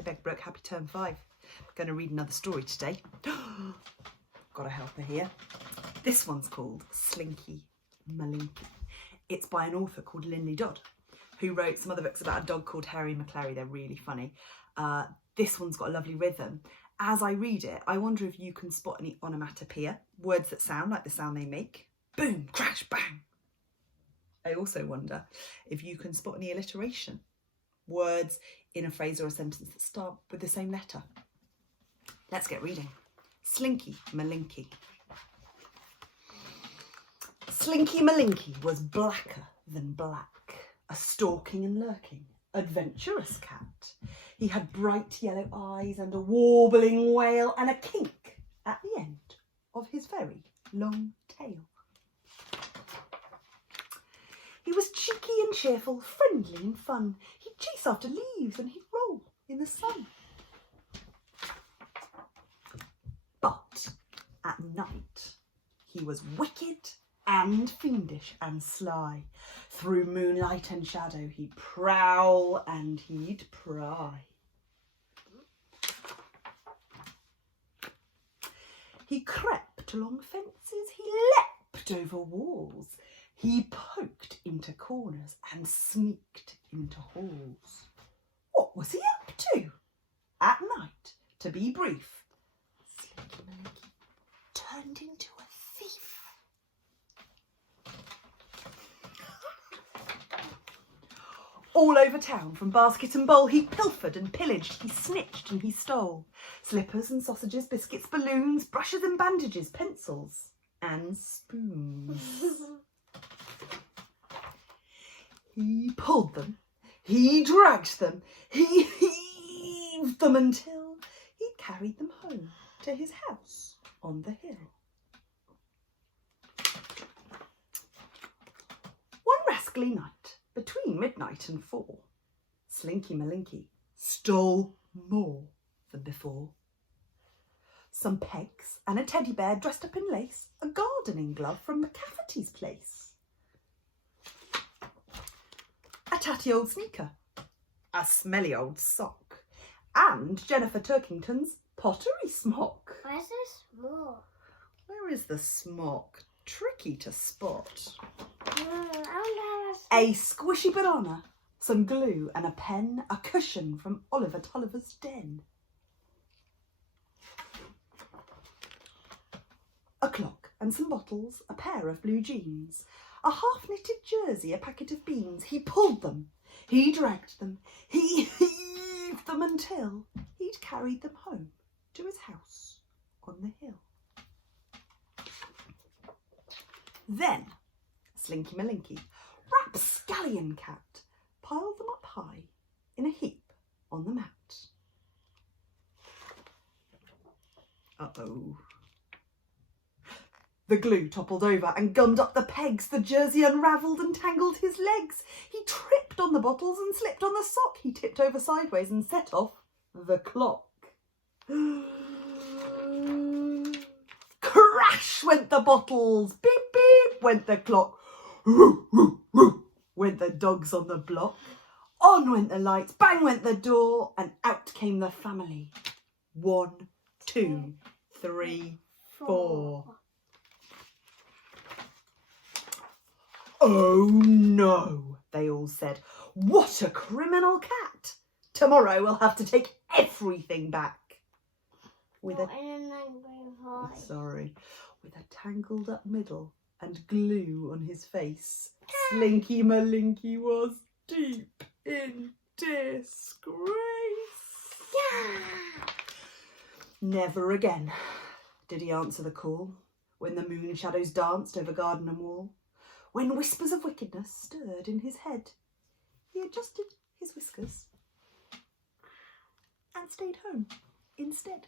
Hi Beck Brooke, happy term 5. I'm going to read another story today. Got a helper here. This one's called Slinky Malinki. It's by an author called Linley Dodd, who wrote some other books about a dog called Harry McClary. They're really funny. This one's got a lovely rhythm. As I read it, I wonder if you can spot any onomatopoeia, words that sound like the sound they make. Boom, crash, bang. I also wonder if you can spot any alliteration, words in a phrase or a sentence that start with the same letter. Let's get reading. Slinky Malinki. Slinky Malinki was blacker than black, a stalking and lurking, adventurous cat. He had bright yellow eyes and a warbling wail and a kink at the end of his very long tail. He was cheeky and cheerful, friendly and fun. He'd chase after leaves and he'd roll in the sun. But at night, he was wicked and fiendish and sly. Through moonlight and shadow, he'd prowl and he'd pry. He crept along fences, he leapt over walls. He poked into corners and sneaked into halls. What was he up to? At night, to be brief, Slinky Malinki turned into a thief. All over town, from basket and bowl, he pilfered and pillaged, he snitched and he stole. Slippers and sausages, biscuits, balloons, brushes and bandages, pencils and spoons. He pulled them, he dragged them, he heaved them until he carried them home to his house on the hill. One rascally night, between midnight and 4, Slinky Malinki stole more than before. Some pegs and a teddy bear dressed up in lace, a gardening glove from McCafferty's place. A tatty old sneaker, a smelly old sock, and Jennifer Turkington's pottery smock. Where's the smock? Where is the smock? Tricky to spot. I A squishy banana, some glue and a pen, a cushion from Oliver Tulliver's den. A clock and some bottles, a pair of blue jeans, a half-knitted jersey, a packet of beans. He pulled them, he dragged them, he heaved them until he'd carried them home to his house on the hill. Then Slinky Malinki, rapscallion cat, piled them up high in a heap on the mat. Uh-oh. The glue toppled over and gummed up the pegs. The jersey unravelled and tangled his legs. He tripped on the bottles and slipped on the sock. He tipped over sideways and set off the clock. Crash went the bottles. Beep, beep went the clock. Woo, woo, woo went the dogs on the block. On went the lights. Bang went the door. And out came the family. 1, 2, 3, 4. Oh no, they all said. What a criminal cat. Tomorrow we'll have to take everything back. With a tangled up middle and glue on his face, Slinky Malinki was deep in disgrace. Never again did he answer the call when the moon shadows danced over garden and wall. When whispers of wickedness stirred in his head, he adjusted his whiskers and stayed home instead.